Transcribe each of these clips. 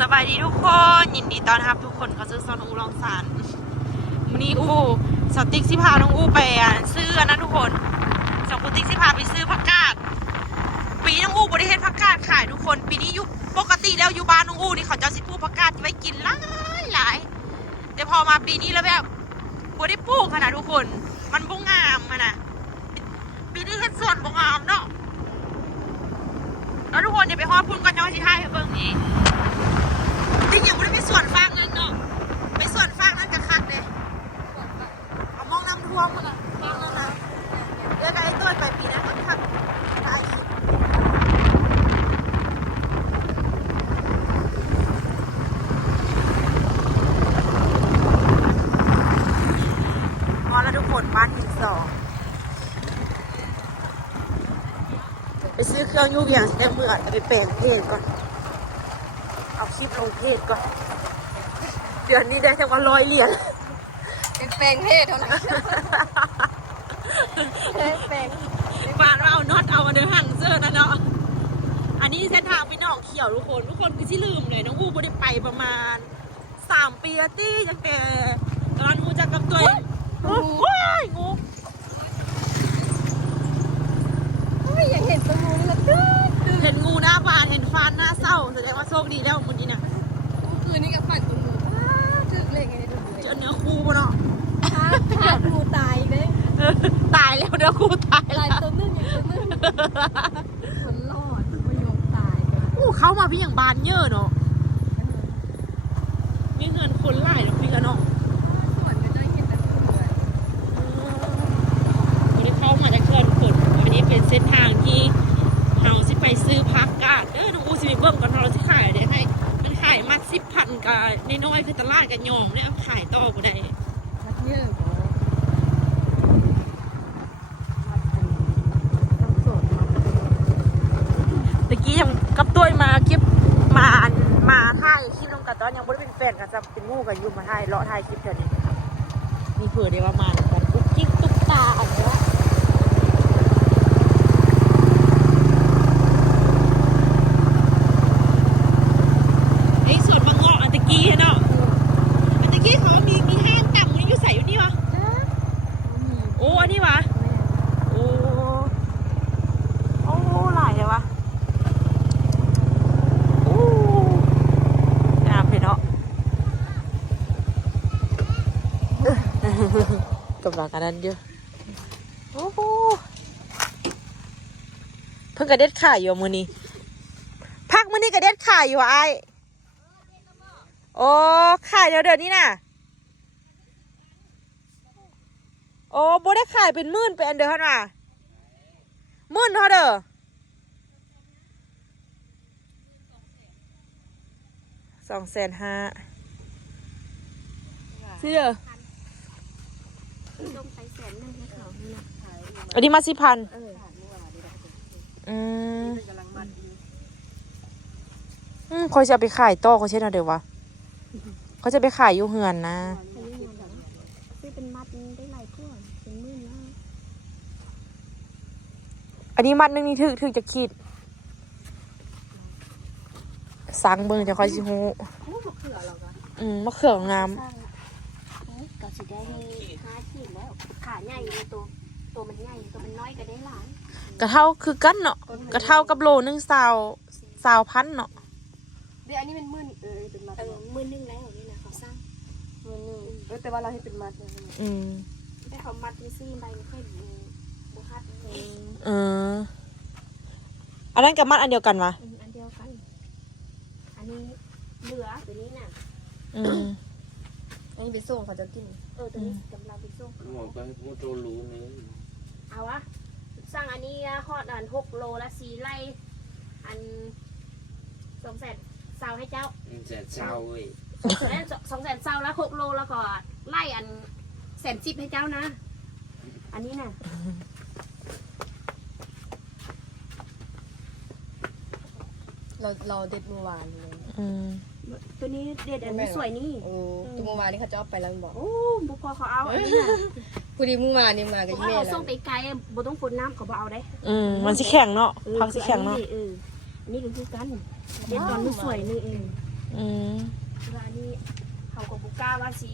สบายดีทุกคนยินดีต้อนรับทุกคนเข้าสู่ซอนอูลองสารวันนี้สติ๊กสิพาน้องไปซื้อนะทุกคนสองคุณติ๊กสิพาไปซื้อผักกาดปีน้องบริเวณผักกาดขายทุกคนปีนี้อยู่ปกติแล้วอยู่บ้านน้องนี่เขาจะสิปลูกผักกาดไว้กินหลายแต่พอมาปีนี้แล้วแบบบริปลูกขนาดทุกคนมันบ่งามนะปีนี้เห็นส่วนบ่งามเนาะแล้วทุกคนอย่าไปฮอดพุ่นกันจะมาที่ให้เบิ่งนี้จริงอย่างไม่ได้ไปสวนฟางนั่นเนาะไปสวนฟางนั่นกระคักเลยเอามองน้ำท่วมมันอะฟางนั่นนะเดี๋ยวไอ้ต้นไปปีนั้นก็คักตายพอแล้วทุกคนบ้านที่2ไปซื้อเครื่องยูอย่างแค่เมื่อไปแปลงเพศก่อนเอาคลิปลงเพศก่อนเดือนนี้ได้แค่ว่า100 เหรียญเป็นแปลงเพศเท่านั้นแปลงปานว่าเอาน็อตเอามาเดินห่างเสื้อนะเนาะอันนี้เส้นทางพี่น้องเขียวทุกคนคือที่ลืมเลยน้องไม่ได้ไปประมาณ3 ปีแล้วตี้จังแต่ตอนงูจะกับตัวงูไม่อยากเห็นตัวงูเลยเห็นงูหน้าบานเห็นฟานหน้าเศร้าแสดงว่าโชคดีแล้วคนนี้นะคืนนี้กับฝันตัวงูถึงเลยไงเจอเนื้อคู่เนาะถ้างูตายเลยตายแล้วเนื้อคู่ตายแล้วตัวนึงอย่างตัวนึงมันรอดไม่ยอมตายเข้ามาพี่อย่างบานเยอะเนาะมีเงินคนไล่หรอพี่กันเนาะส่วนก็จะเห็นแต่ตัวเลยวันนี้เข้ามาจากเขื่อนขุดวันนี้เป็นเส้นทางที่เราสิไปซื้อผักกาดน้องสิไปเบิ่งก่อนเราสิขายได้ให้มันขายมา10,000กับน้อยๆคือตลาดกับยองเนี่ยขายต่อบ่ได้รักเยอะตะกี้ยังกับตัวมาคลิปมาถ่ายคลิปน้องกับตอนยังไม่ได้เป็นแฟนกันจะเป็นงูกันอยู่มาถ่ายเลาะถ่ายคลิปเท่านี้มีเผื่อได้ว่ามากันกุ๊กกิ๊กตุ๊กตาอันนี้ส่วนบางงอกอันตะกี้เนาะอันตะกี้เขามีห้างต่ำนี่อยู่ใส่อยู่นี่วะโอ้อันนี้วะโอ้หลายเลยวะโอ้งามเลยเนาะกับว่ากันนั้นเยอะโอ้เพิ่งกระเด็ดข่ายอยู่มือนี้พักมือนี้กระเด็ดข่ายอยู่ไอโอ้ขายเดี๋ยวนี้น่ะโอ้โบได้ขายเป็น10,000เป็นอันเดียวกันว่ะ10,000เท่าเด้อ250,000ซื้อเด้ออันนี้มา10,000เขาจะไปขายต่อเขาเช่นอะไรวะเขาจะไปขายอยู่เฮือนนะซื้อเป็นมัดได้หลายตัวเป็น10,000นะอันนี้มัดนึงนี่ถึกจะคิดสั่งเบิ่งจะค่อยสิฮู้มะเขือหรอกะมะเขืองามก็สิได้ให้5 ขีดแล้วขาใหญ่ตัวมันใหญ่ตัวมันน้อยก็ได้หลายกระเท่าคือกันเนาะกระเท่ากับโลนึง20,000เนาะเดี๋ยวอันนี้เป็น10,000เป็นมัด10,000แล้วนี่นะเขาสร้าง10,000แต่ว่าเราให้เป็นมัดแต่เขามัดไม่ซื้อใบไม่ค่อยบุคัดอันนั้นกับมัดอันเดียวกันวะอันเดียวกันอันนี้เหลือตัวนี้น่ะอันนี้ไปส่งเขาจะกินตัวนี้กำลังไปส่งหมดไปพูดตัวรู้นี้เอาวะสร้างอันนี้ฮอดอัน6 โลละ4 ไร่อัน200,000ให้เจ้า100,000เว้ย200,000แล้ว6 โลแล้วก็ไล่อัน110,000ให้เจ้านะอันนี้น่ะเราเด็ดเมื่อวานเลยตัวนี้เด็ดอันนี้สวยนี่ตัวเมื่อวานนี่เขาจะเอาไปแล้วบอกโอ้บุพอเขาเอาอันนี้น่ะกูดีเมื่อวานนี่มากับแม่แล้วส่งไปไกลบ่ต้องฝนน้ำเขาบ่เอาได้มันสิแข็งเนาะพักสิแข็งเนาะอันนี้ก็คือกันเด็ดตอนนี้สวยนี่เอง ร้านนี้เขาก็บุกล้าว่าสี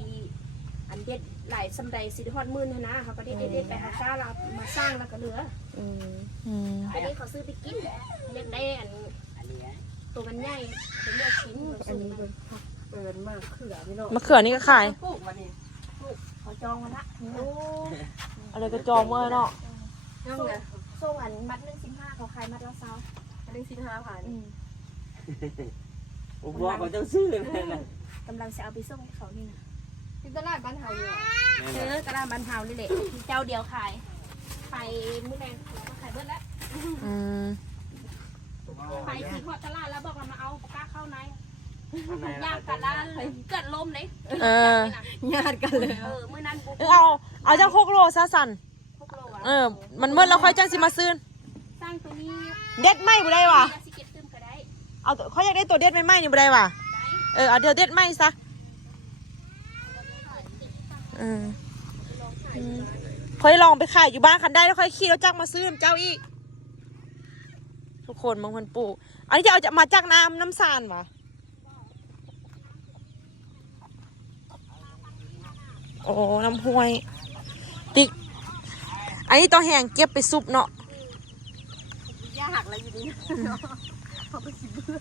อันเด็ดหลายสำใดสิฮอดมื่นนะเขาก็เด็ดไปเขากล้าเรามาสร้างแล้วก็เหลืออันนี้เขาซื้อไปกินเล่นได้อันตัวมันใหญ่เป็นเลือกชิ้นอันนี้เปิดมากเขือพี่น้อง มะเขือนี่ก็ขาย ปลูกวันนี้เขาจองมาละโอ้ อะไรก็จองเมื่อเนาะ ยงนะส่งอันมัดนึง15เขาขายมัดละ20มัดนึง15,000 ผมบอกเขาจะซื้อนั่นน่ะ กำลังจะเอาไปส่งให้เขานี่นะ ที่ตลาดบ้านเฮาอยู่ ตลาดบ้านเฮานี่แหละเจ้าเดียวขายไปมื้อแรงขายเบิดแล้วไปที่พอตลาดแล้วบอกเรามาเอาปากกาเข้าในย่างกันละเกิดลมเลย ญาติกันเลย มื้อนั้นบุก เอาจาก6 โลซะสั่น พวกโลอ่ะ มันเมื่อเราค่อยจังสิมาซื้อ สร้างตัวนี้ เด็ดไม่บ่ได้ว่ะ สิเก็ตตึมก็ได้ เอาเขาอยากได้ตัวเด็ดไม่นี่บ่ได้ว่ะ ได้ เอาเดี๋ยวเด็ดไม่ซะค่อยลองไปขายอยู่บ้านคันได้แล้วค่อยขี่รถจักรมาซื้อเจ้าอีกทุกคนบางคนปลูกอันนี้จะเอามาจากน้ำซานวะโอ้น้ำห้วยติ๊กอันนี้ต้องแห้งเก็บไปซุปเนาะ ย่าหักแล้วอยู่ดีเขาไปสิเบื่อ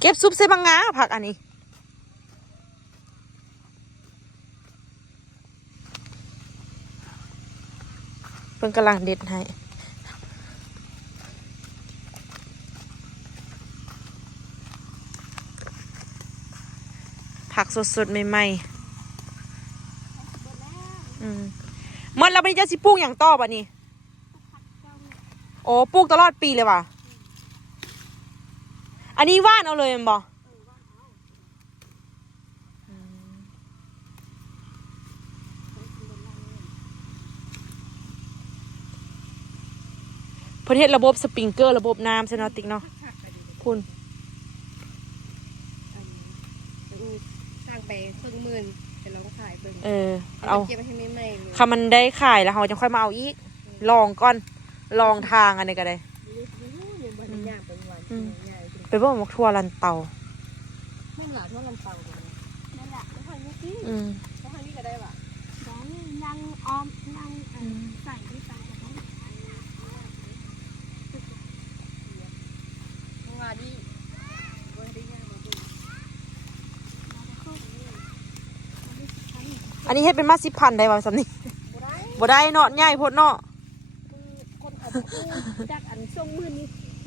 เก็บซุปใส่บางงาผักอันนี้เพิ่งกำลังเด็ดให้ผักสดๆใหม่ๆมันเราไปจะสิปลูกอย่างต่อป่ะนี่โอ้ปลูกตลอดปีเลยว่ะอันนี้ว่านเอาเลยมันบอกประเทศระบบสปริงเกอร์ระบบน้ำเซนอติกเนาะคุณ สร้างไป20,000แต่เราก็ขายเบิ่ง เอา เก็บไว้ให้ใหม่ๆเลย คำมันได้ขายแล้วเราจะค่อยมาเอาอีกลองก่อนลองทางอันนี้ก็ได้ บ่ได้ย่างเป็นวันง่ายๆ ไปเบิ่งมักทั่วลันเตา แม่งหลาทั่วลำเปาเลย นั่นแหละแล้วทางนี้สิ แล้วทางนี้ก็ได้ว่ะ ยังออมยังใส่ที่ตาเขา เมื่อวานนี้บ่ได้ย่างบ่ได้ อันนี้เฮ็ดเป็นมา10,000ได้ป่ะสำนี่บ่ได้เนาะใหญ่โพดเนาะ คนเขาจากอันทรงมือนี่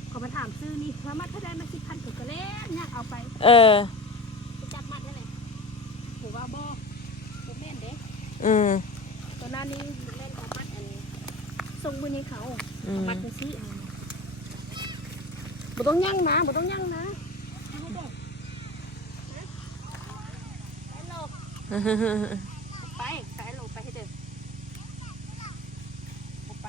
เขามาถามซื้อนี่ว่ามัดถ้าได้มา10,000ถูกก็เล่นอยากเอาไปไปจับมัดได้เลยถือว่าบ่แม่นเด้ตัวนั้นนี่เล่นเอามัดอันทรงมือนี่เขามัดไปซื้อบ่ต้องยั่งนะบ่ต้องยั่งนะไปสายโลไปให้เด้อไป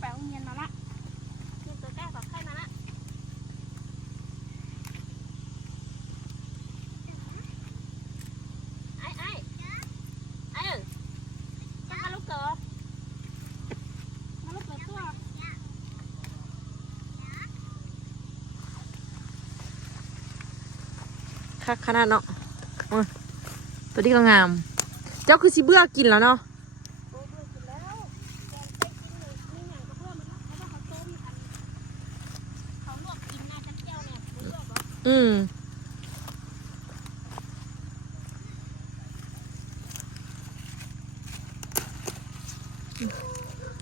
ไปเอาเงินมาละเงินตัวแก้วกับไข่มาละไอ้จังกะลูกเก๋อมาลูกเก๋อตัว คักขนาดเนาะตัวนี้ก็งาม เจ้าคือสิเบื่อกินแล้วเนาะ โอ้ยกินแล้วแกงไปกินเลยนี่อย่างก็เพิ่มมันเพราะว่าเขาต้มอันเขาลวกกินหน้าชั้นแก้วเนี่ยเขาลวกเหรอ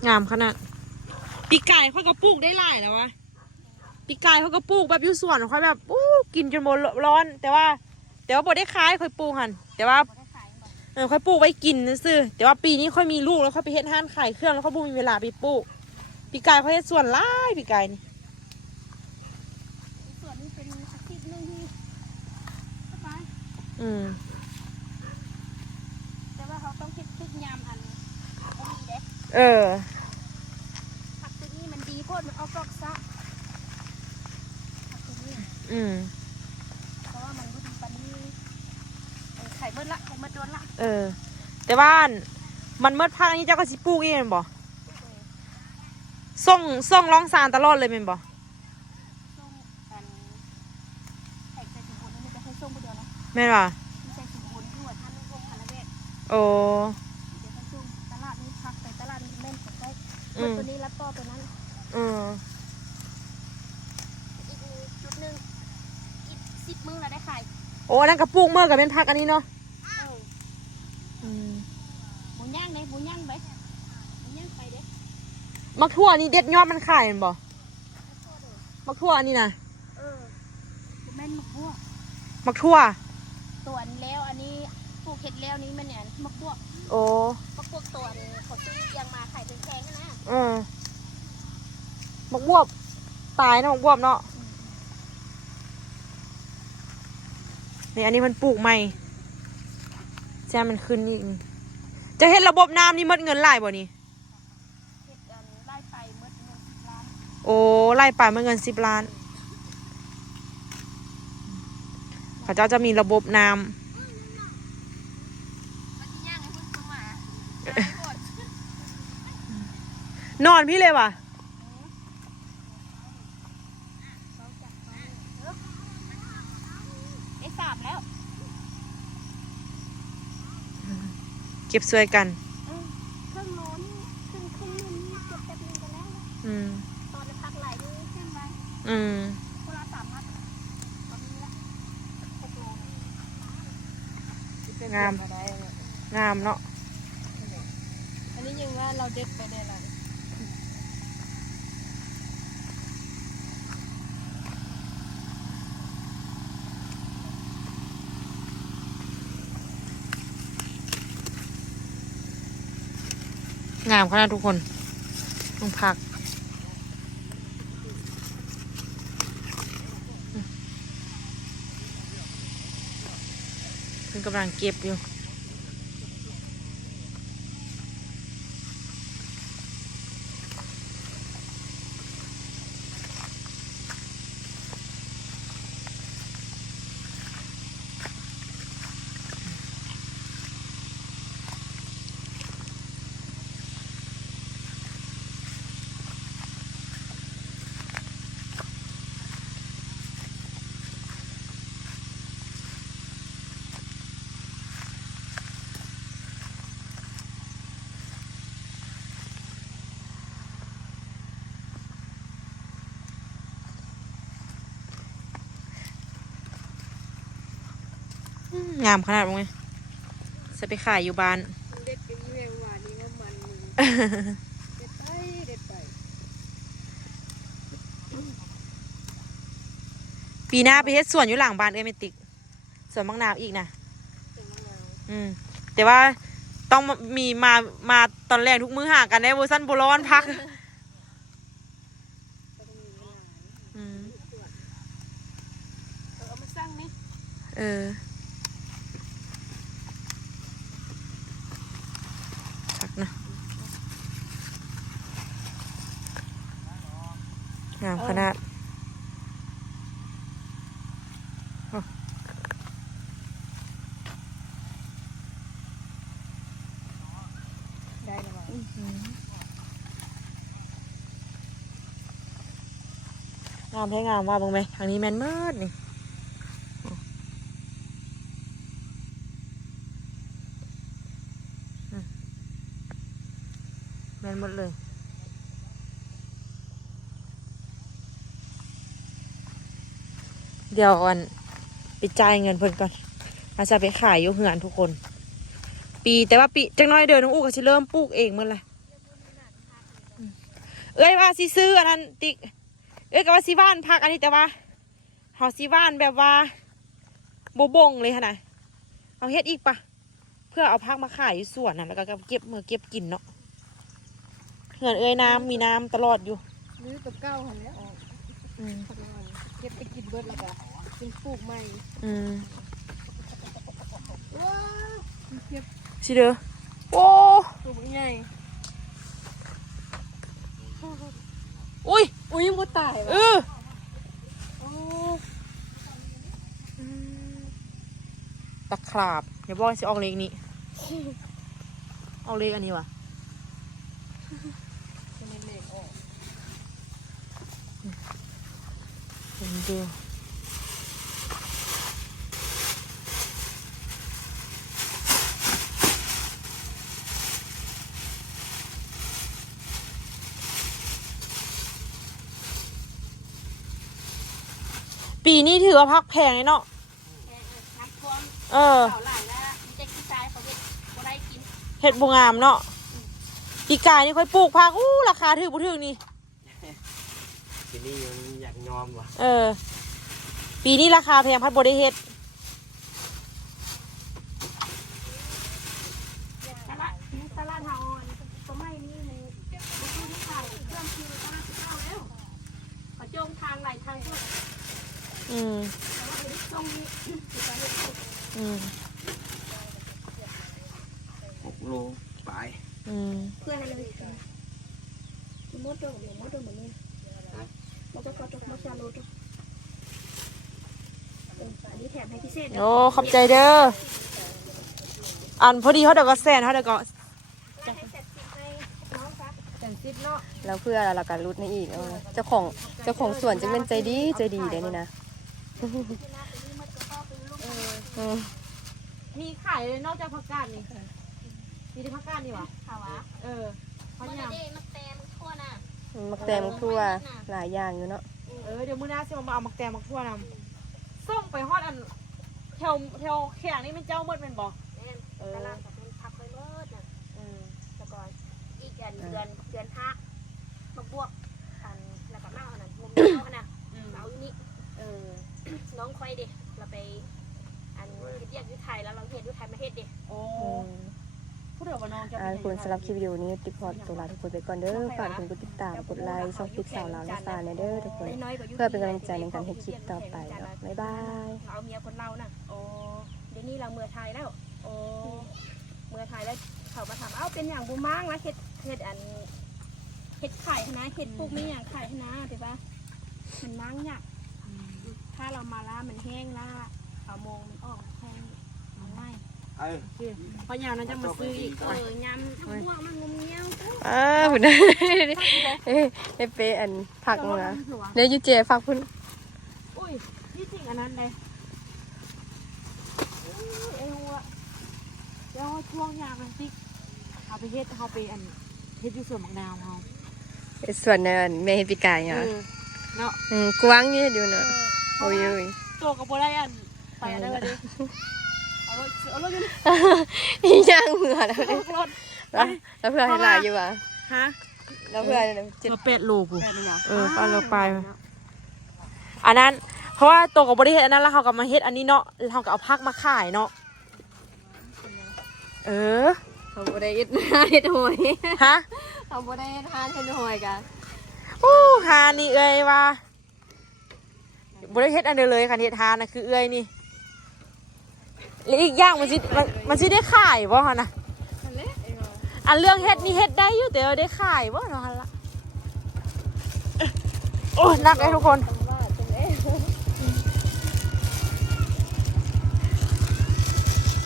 งามขนาดปีกไก่เขาก็ปลูกได้หลายแล้ววะปีกไก่เขาก็ปลูกแบบอยู่สวนเขาแบบกินจนหมดร้อนแต่ว่าบ่ได้ขายค่อยปลูกหันแต่ว่าค่อยปลูกไว้กินซื่อแต่ว่าปีนี้ค่อยมีลูกแล้วค่อยไปเฮ็ดห้านขายเครื่องแล้วเขาบ่มีเวลาไปปลูกปีกไก่เขาเฮ็ดสวนหลายปีกไก่นี่ ส่วนนี้เป็นอาชีพหนึงที่สบาย แต่ว่าเขาต้องคิดตึกยามอันเขามีเด้ผักตัวนี้มันดีโคตรมันเอาฟอกซะผักตัวนี้เพราะว่ามันก็ดีปันนี้ เบิดละไข่เบิดโดนละ แต่ว่ามันเมื่อพักนี้เจ้าก็สิปลูกเองบ่ส่งร้องสารตลอดเลยแม่นบ่ ส้มกันไข่ใส่ถุงบุญนี่จะให้ส้มไปเดียวนะ แม่นบ่ ไม่ใส่ถุงบุญด้วยท่านลูกส้มพันละเวท โอ้ เดี๋ยวให้ส้มตลาดนี้พักไปตลาดนี้เล่นกับได้ อืม ตัวนี้แล้วก็ตัวนั้น อีกจุดหนึ่งอีก10 มื้อเราได้ขาย โอ้อันนั้นก็ปลูกเมื่อกับเป็นพักอันนี้เนาะ หมูย่างเลยหมูย่างไปหมูย่างไปเด้ มักทั่วนี่เด็ดยอดมันขายแม่นบ่มักทั่วอันนี้นะ แม่นมะพร้าว มักทั่ว ตัวอันแล้วอันนี้ปลูกเห็ดแล้วนี้มันเนี่ยมะพร้าว โอ้ มะพร้าวตัวนี้เขาซื้อยังมาขายเป็นแพงนะ มักบวบตายนะมักบวบเนาะนี่อันนี้มันปลูกใหม่แจ้มันขึ้นอีกนี่จะเห็นระบบน้ำนี่หมดเงินหลายบ่นี่ เห็ดอันไล่ไปเมื่อเงิน10 ล้าน โอ้ไล่ไปเมื่อเงิน10 ล้านเขาเจ้าจะมีระบบน้ มันที่ย่างให้พุ่งมาได้หมด ำนอนพี่เลยว่ะ เขาจับเขาได้สาบแล้ว เก็บช่วยกัน เครื่องโน้นครึ่งนึงเก็บแป๊บนึงกันแล้ว อืม ตอนพักไหลนี่ใช่ไหม อืม คนละ3 มัดตอนนี้ละ6 โล งาม งามเนาะ อันนี้ยังว่าเราเด็ดไปได้ไร งามขนาดทุกคนต้องพักเพิ่งกำลังเก็บอยู่งามขนาดมั้ยจะไปขายอยู่บ้าน เด็ดกันเรื่องว่านี่ว่ามันมึงเด็ดไปเด็ดไป ปีหน้าไปเฮ็ดสวนอยู่หลังบ้านเอ้ยเมติกสวนมังนาวอีกนะ เป็นมะนาว แต่ว่าต้องมีมาตอนแรกทุกมื้อหากันได้เวอร์ซันโบร้อนพัก ก็ต้องมีเวลา เอามาสร้างไหม พักนะงามขนาด ได้แล้วว่ะ งามแท้งามว่าบ้างไหมทางนี้แมนเมิดนี่แมนหมดเลย เดี๋ยวอ่อนไปจ่ายเงินเพิ่นก่อนอาจจะไปขายอยู่เหือนทุกคน แต่ว่าปีจังน้อยเดินน้องอู้ก็สิเริ่มปลูกเองเมื่อไรเอ้ยว่าสิซื้ออันนั้นติ๊กเอ้ยก็ว่าสิว่านพักอันนี้แต่ว่าเขาสิว่านแบบว่าโบบงเลยค่ะนะเอาเฮ็ดอีกปะเพื่อเอาพักมาขายอยู่สวนน่ะแล้วก็เก็บมือเก็บกินเนาะเหือนเอ้ยน้ำมีน้ำตลอดอยู่ ซื้อตัวเก้าหันแล้วออกผักนาวเก็บไปกินเบิดแล้วก็กินปลูกใหม่ว้าวเก็บ สิเด้อโอ้ ปลูกใหญ่ อุ้ย อุ้ยยังบ่ตาย เอ ว่ะ อ โอ้ ตะขาบเดี๋ยวบอกสิออกเลขนี้ออกเลขอันนี้วะ จะไม่เล็กออก ดูปีนี้ถือว่าพักแพงเลยเนาะ น้ำท่วม เออ เสาหลังแล้วมีเจ๊ขี้ทรายเขาก็ได้กิน เห็ดบงามเนาะปีกายนี่ค่อยปลูกพักราคาถือบ่ถึงนี่ ทีนี้มันอยากยอมว่ะ เออ ปีนี้ราคาแพงพัดบ่ได้เฮ็ด ตลาดเฮาสมัยนี้มันบ่คือที่ขายเครื่องคิวตลาดเข้าแล้วเขาโจงทางไหลทางทั่ว อืม แต่ว่าเป็นช่วงนี้สิไปเฮ็ด อืม 6 โลไป อืม เพื่อนอะไรกันมดโดเหมือนนี้มดก็จะมาชาโลดอันนี้แถมให้พิเศษ โอ้ขอบใจเด้ออันพอดีเขาเดี๋ยวก็แซนเขาเดี๋ยวก็ ให้เสร็จสิให้น้องครับ จังซิดเนาะ แล้วเพื่อเราการรุดนี่อีกเจ้าของสวนจึงเป็นใจดีเลยนี่นะ มีขายเลยนอกจากผักกาดนี่มีแต่ผักกาดนี่หวะ ข่าวะ เออเขา มัน ยำ ได้มักแตมทั่วน่ะ มักแตงมักทั่วหลายอย่างอยู่เนาะ เดี๋ยวมื้อหน้าสิมาเอามักแตงมักทั่วนำส่งไปฮอดอันแถวแข่งนี่มันเจ้าเมิดเป็นบ่ แม่นตลาดก็เป็นพักไปเมิดน่ะ อืม แล้วก็อีกเดือน5มาบวกกันแล้วก็มาเอานั่นมุมเดียวน่ะเอาอยู่นี่ เออ น้องค่อยดิเราไปอันเฮ็ดเรียกอยู่ไทยแล้วเราเฮ็ดอยู่ไทยมาเฮ็ดดิ โอ้ผู้เดียวบ่น้องจะ คุณสำหรับคลิปวิดีโอนี้ติดพอดตัวลาทุกคนไปก่อนเด้อฝากคุณกดติดตามกดไลค์ช่องคลิปสาวลาวและซาในเด้อทุกคน น้อยๆกว่ายู่ เพื่อเป็นกำลังใจในการเฮ็ดคลิปต่อไปเนาะบ๊ายบาย เราเอาเมียคนเราน่ะ โอ้ เดี๋ยวนี้เราเมื่อไทยแล้ว โอ้ เมื่อไทยแล้วเขามาถามเอ้าเป็นอย่างบูมางนะเฮ็ดอันเฮ็ดไข่นะเฮ็ดพวกนี้อย่างไข่นะไปปะมันมั้งเนี่ยถ้าเรามาล่ามันแห้งล่าเอาโมงมันออกแห้งมันไหม้ พอยามนั้นจะมาซื้ออีก ยำทั้งพวกมันงมเงี้ยว คุณได้เป๊ะอันผักมาเดี๋ยวยูเจฝากคุณ อุ้ยนี่จริงอันนั้นเลยเอ้ยหัวเดี๋ยวช่วงยามมันติ๊กเอาไปเฮ็ดเอาไปอันเฮ็ดอยู่สวนมักนาวเฮา ส่วนนั้นแม่เฮ็ดปีกายเนาะ เนาะ กว้างอยู่เนาะโอ้ย ตัวกับโบได้อันไปอันนั้นเลยดิเอารถอยู่นี่ ย่างมือแล้ว รถ แล้วเพื่อให้ลายอยู่ว่ะ ฮะ แล้วเพื่อเจ็ด มาเป็ดโลกูไปเราไปอันนั้นเพราะว่าตัวกับบริเฮ็ดอันนั้นแล้วเขาก็มาเฮ็ดอันนี้เนาะเขาก็เอาพักมาขายเนาะเออ เขาบ่ได้เฮ็ดหอย ฮะ เขาบ่ได้เฮ็ดหหอยกัน อู้ฮานี่เอ้ยว่าบริเฮ็ดอันเดียวเลยค่ะเฮ็ดฮานะคือเอ้ยนี่แล้วอีกอย่างมันสิได้ขายบ่ฮะนะอันเรื่องเฮ็ดนี่เฮ็ดได้อยู่แต่ได้ขายบ่เนาะละโอ้หนักเลยทุกคน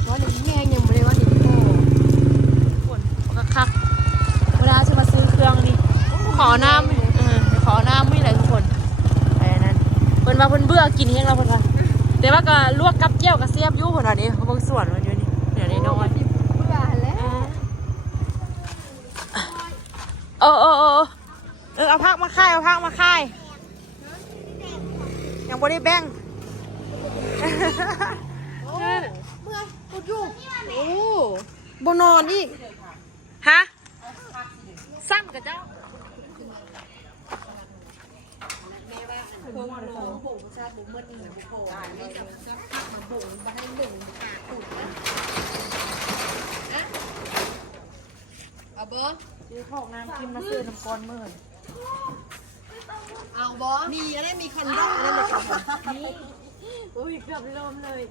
ว่าหนึ่งแง่ยังบ่ได้ว่าหนึ่งโต ฝนคักๆเวลาจะมาซื้อเครื่องนี่ขอน้ำขอน้ำไม่ไหลทุกคนไปนั้นเพิ่นมาเพิ่นเบื่อกินเฮงแล้วเพิ่นว่าแต่ว่าก็ลวกกับเจียวกับเสียบอยู่เพิ่นว่านี่เบิ่งสวนมันอยู่นี่เดี๋ยวนี้น้อย เบื่อแล้ว เอาพักมาค่ายยังบ่ได้แบ่ง โอ้ บ่นอนอีกฮะซ้ำกับเจ้าเอาบ่ ซื้อของน้ำกินมาซื้อน้ำก้อนมื้อ เอาบ่มีอะไรมีคันดอกอะไรเลยครับ อุ้ยเกือบล้มเลย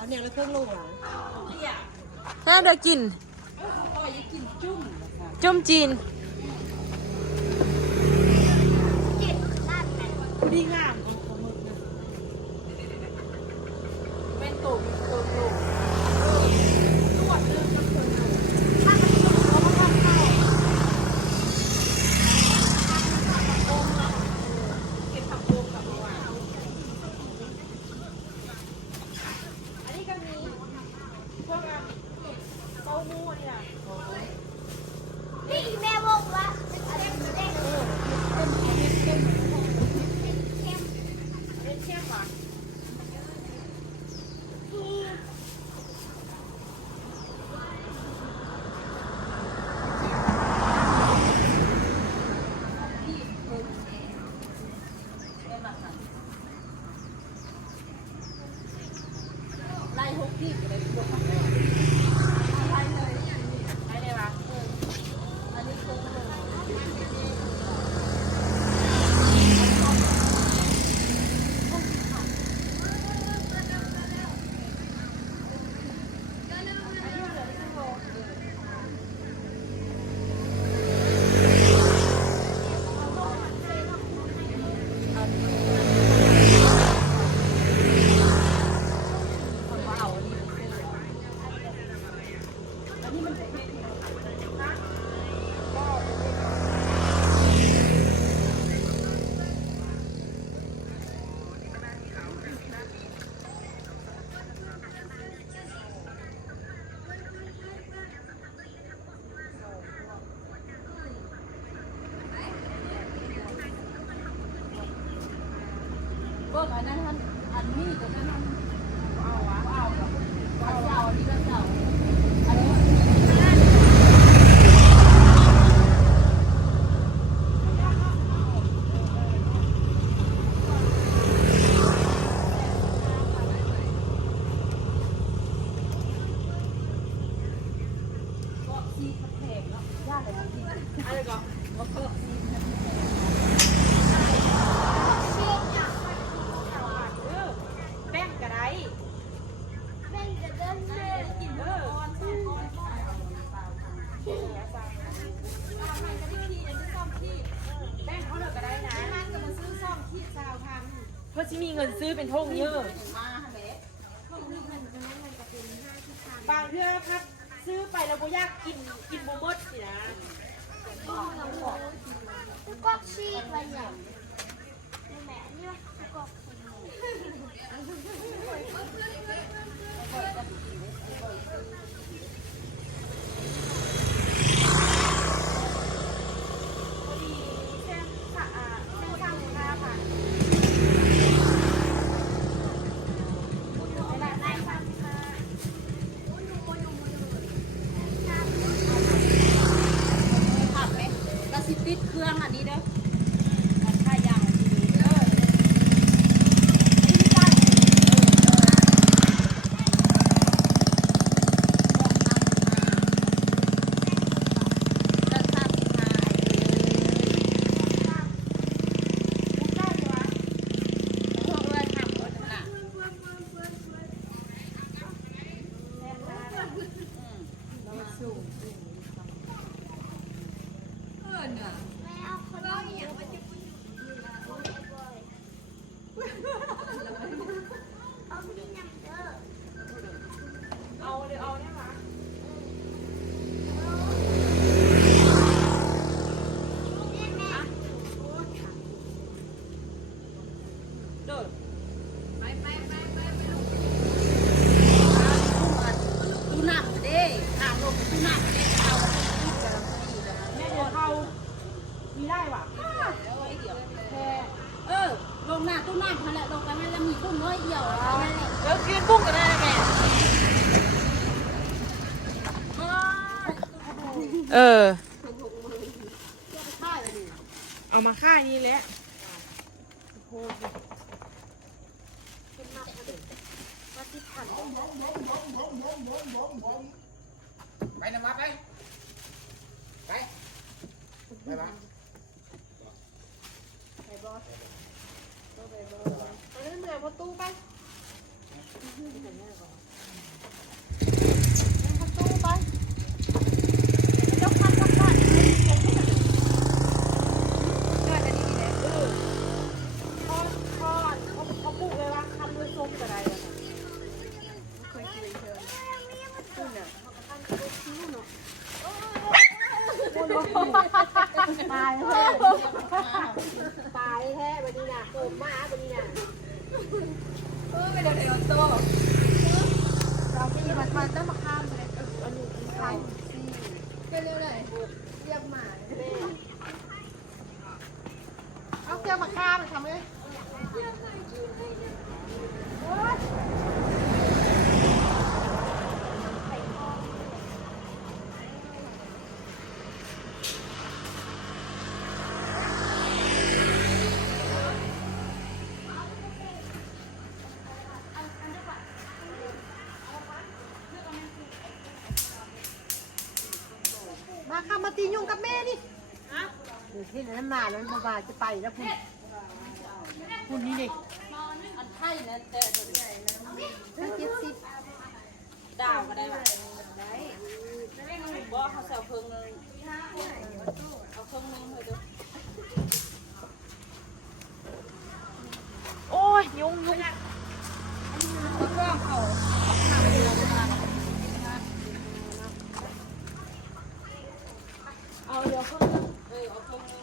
อันนี้แล้วเครื่องลูกอ่ะ ถ้าเดี๋ยวกินจุ่มจีนดีงามของมึงนะเป็นตัว ที่อะไรยกมาไปเลยไปเลยวะอันนี้คือเบิกอันนั้นท่านอันนี้ตัวนั้นเอาวะเอากับเอาอันนี้ก็เอาอันนี้ก็ซีแพงเนาะยากเลยนะพี่อะไรก็ว่าเพิ่มแป้งกระไดแป้งกระเดินเลยกินเด้อแป้งเขาเลิกกระไดนะมันจะมาซื้อซ่อมที่ซาวพัน เพื่อที่มีเงินซื้อเป็นท่งเยอะ มาเบ๊พวกนี้เงินจะไม่เงินจะเป็น50,000 บางเทื่อพัดซื้อไปแล้วบ่อยากกินบ่หมดสินะ กอกชีสอะไรอย่างแม่เนี่ยกอกพอดีเส้นสั่ง5,000ผักไหมกระสิบปิดเครื่องอันนี้เด้อมันค่ายางเด้อแม่เอาคนนี้เนี่ยเอาที่ยังเด้อ เอาเลยเอาเนี่ยมาเด้อ ดูหนักเด้ถามลงดูหนักเด้เอาที่จะพอดีเลย แม่เดี๋ยวเขามีได้ว่ะ ลงหน้าตู้หน้าพันแหละลงกันให้แล้วมีกุ้งน้อยเดียวนั่นแหละ แล้วกินบุ้งกันได้แม่เออ เอามาค่ายนี้แหละ ไปนะมาไปไปไปบ้าง เอาเรื่องเหนื่อยพอตู้ไปพอตู้ไปต้องคันได้อันนี้เลยเขาปลูกเลยว่าคันด้วยส้มกับอะไรอะเคยกินเชิญขึ้นอ่ะตายแท้ตายแท้วันนี้น่ะโอมมาวันนี้น่ะไปเดี๋ยวโต เราที่มันต้องมาข้ามเลยอันนี้ข้าม ไปเร็วเลยเรียกหมา เอาเสื้อมาข้ามทำไง ตียุงกับแม่นี่เดี๋ยวที่นั้นมาแล้วมันบาจะไปแล้วคุณนี่ดิ อันไข่นะแต่ตัวใหญ่นะ 70 ดาวก็ได้ป่ะได้บ่เขาเสียเพิ่งเลยเอาเพิ่งนึงเลยดู โอ้ยยุง ก็เขาเอาเดี๋ยวเพิ่งนึงเอาเพิ่งนึง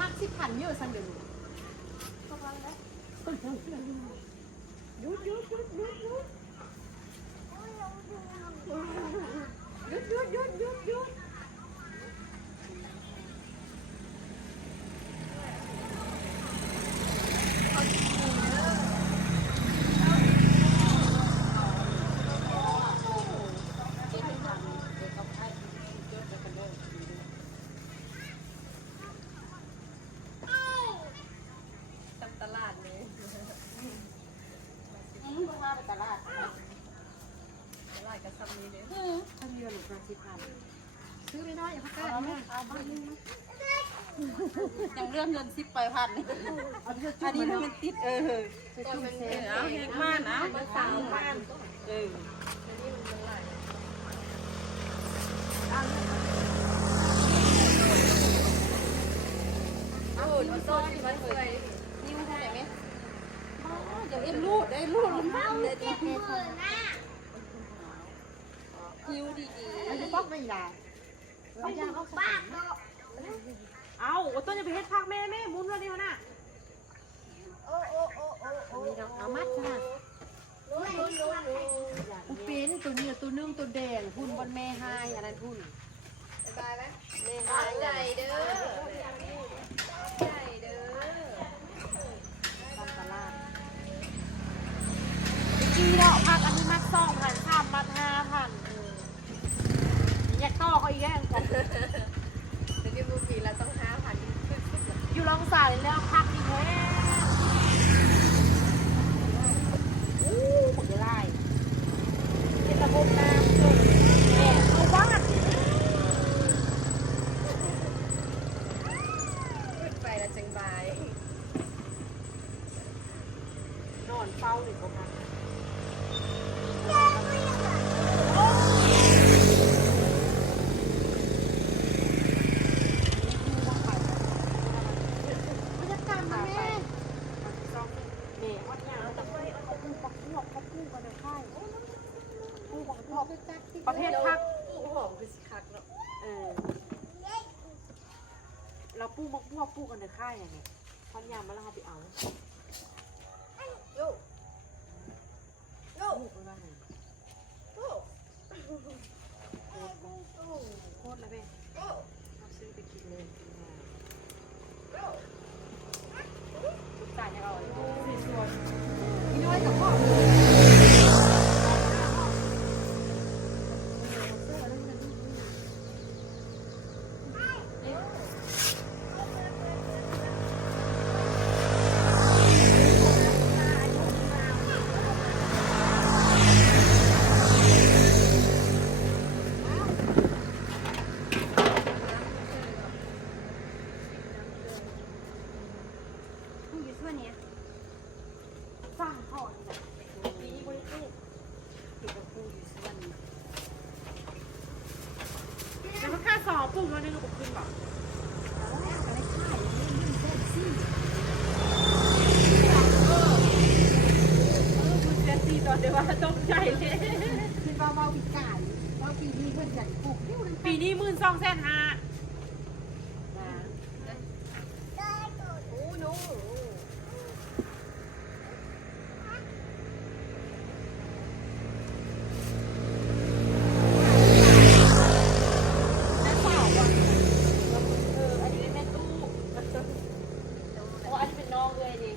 มักสิพันเยอะสันเดี๋ยวหยุดตลาดเลยต้องมาไปตลาดก็ทำนี้เลย ถ้ามีหลุดมา10,000ซื้อไม่ได้อย่าพักกันนะ ยังเรื่องเงิน10 ไปพันอันนี้มันติดเอาแหกม่านเอามันสั่งม่านเอามันโซ่ที่มันเคยนิ้วเท่าไหร่ไหมเดี๋ยวเอ็มรูดได้รูดลงมาเลยดีนิ้วดีๆ มันจะป๊อกไม่ได้เอายางเอาปาก เอาต้นจะไปเฮ็ดพักแม่มุนแล้วนี่วะน่ะ เอามัดใช่ไหมอุเป็นตัวนี้ตัวนึ่งตัวแดงหุ่นบนแม่ไฮอันนั้นหุ่น บายไหม แม่ไฮ ใจเด้อใจเด้อ ทำตลาด จีเนาะพักอันนี้มัด2,000 3มัด5,000อยากต่อเขาอีกแค่ของ เดี๋ยวนี้บุฟีแล้วต้อง5,000 อยู่ลองสายแล้วพักนี่แท้ผมจะไล่เป็นระบบน้ำแม่เอาบ้าน ขึ้นไปแล้วจังบาย นอนเฝ้าอยู่ตรงนั้นบรรยากาศมาแม่แม่วัดยาวแต่ไม่เอาปูปักหอกเขาปูกันในค่ายปูปักหอกประเภทพัก หอมคือสิคักเนาะ เราปูมักพวกปูกันในค่ายเนี่ยพันยามมาแล้วเราไปเอา โย่โย่ ลูกมันว่าไง โย่ โคตรแล้วแม่ โย่ เอาซื้อไปกินเลย โย่ ทุกจ่ายเนี่ยเอาสีสวย พี่น้อยกับพ่อ ผู้อยู่ส่วนนี้ สร้างพ่อนี่แหละปีนี้บริสุทธิ์ คือกับผู้อยู่ส่วนนี้ แล้วมันค่าสอบปลูกแล้วนึงก็ขึ้นหรอคุณเจสซี่ตอนเดียวว่าต้องใจเลย คือเบาๆปีกไก่ว่าปีนี้เพื่อนอยากปลูกที่มัน ปีนี้12,500,000 โอ้โน้ อันนี้เป็นแม่ตู้โอ้อันนี้เป็นน้องเลยดิ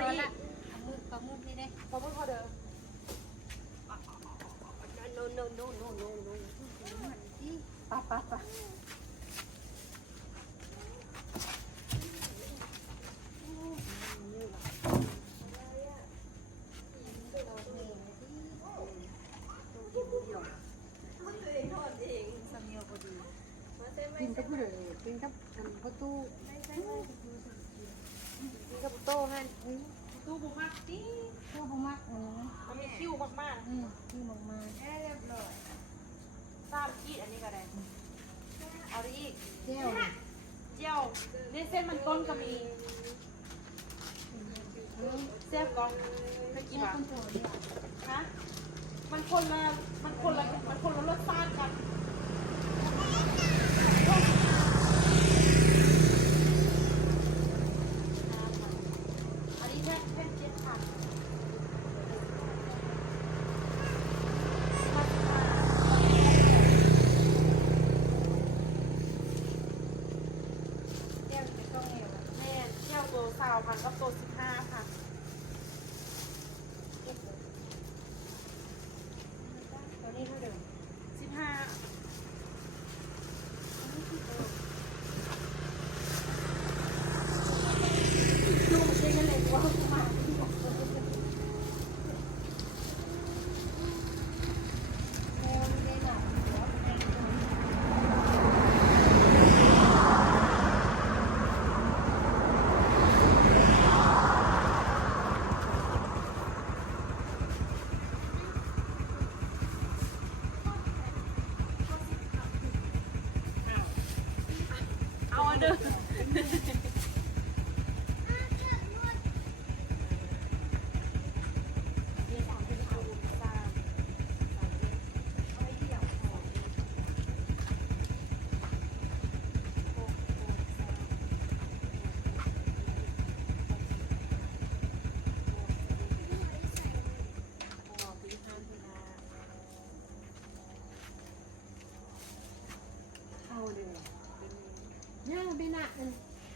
ได้อีก มือกับมือนี่เด้ พอเด้อ โน่ปะกินกับผู้ใดกินกับประตูกินกับโต๊ะให้ ตู้บุมากดิ ตู้บ่มักมันมีคิวมาก ที่มากมา ๆ3ขีดอันนี้ก็ได้เอาได้อีก แก้ว เจียวนี่เส้นมันก้นก็มีเสียบกองไปกี่บาทฮะมันคนละรสชาติกันอันนี้แค่7 ค่ะแม่เที่ยวตัว20,000กับตัว15ค่ะตัวนี้เท่าเดิม15เอาอันเดิมเอาเลยย่างไปน่ะมัน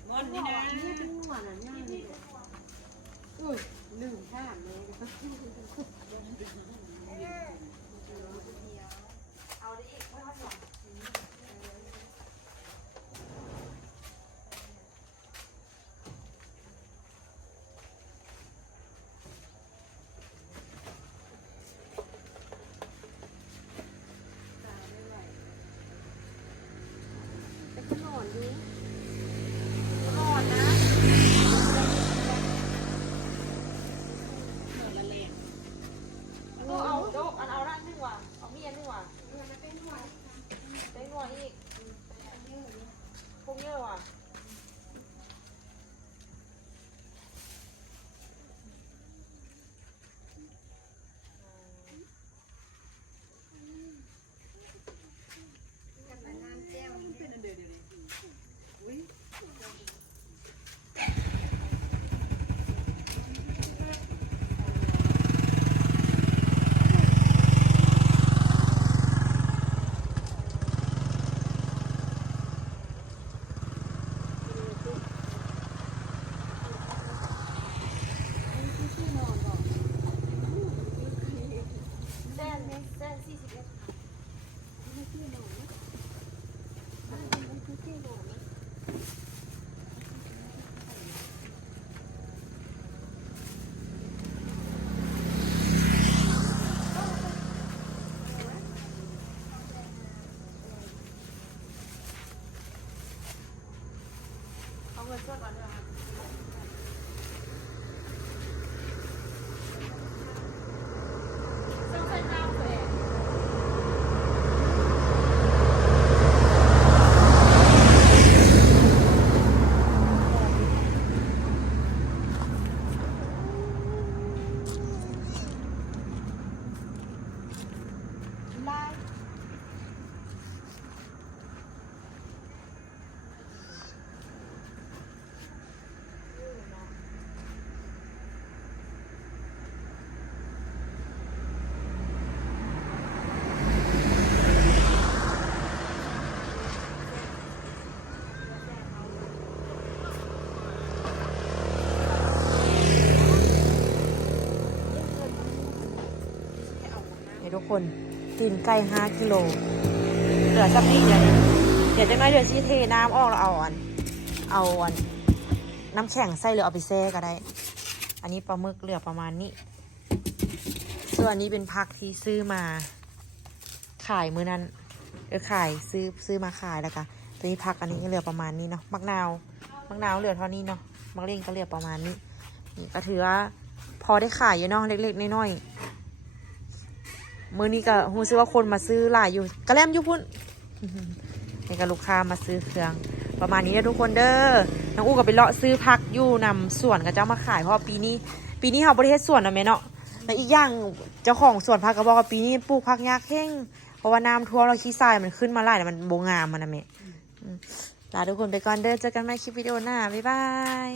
งอนนี่นะ นี่เป็นหัวน่ะย่างนี่อุ้ยลืมท่าเลย เอาได้อีกไม่ค่อยหรอกแต่ก็นอนดู ก่อนนะเอาโจ๊กอันเอาด้านนึงว่ะเอามีอันนึงว่ะเป็นหัวอีกพวกเยอะว่ะเส้น41เอาเงินสดก่อนด้วยค่ะต้องใส่ข้าวตัวเองลาย คนตีนไก่5 กิโลเหลือสักนิดเดี๋ยวจะน้อยเดี๋ยวชี้เทน้ำออกแล้วเอาน้ำแข็งใส่หรือเอาไปแช่ก็ได้อันนี้ปลาหมึกเหลือประมาณนี้ส่วนอันนี้เป็นผักที่ซื้อมาขายมื้อนั้นขายซื้อมาขายแล้วก็ตัวนี้ผักอันนี้เหลือประมาณนี้เนาะมะนาวเหลือเท่านี้เนาะมะเร็งก็เหลือประมาณนี้นี่ก็ถือว่าพอได้ขายอยู่เนาะเล็กๆน้อยๆมื้อนี้ก็รู้สึกว่าคนมาซื้อหลายอยู่กระแลมอยู่พุ่น นี่ก็ลูกค้ามาซื้อเครื่องประมาณนี้นะทุกคนเด้อน้องอู้ก็ไปเลาะซื้อผักอยู่นำสวนกับเจ้ามาขายเพราะปีนี้เขาบริเทศสวนนะแม่เนาะและอีกอย่างเจ้าของสวนผักก็บอกว่าปีนี้ปลูกผักยากแห้งเพราะว่าน้ำท่วมเราขี้ทรายมันขึ้นมาหลายแต่มันโบงามมันนะแม่ลาทุกคนไปก่อนเด้อเจอกันใหม่คลิปวิดีโอหน้าบ๊ายบาย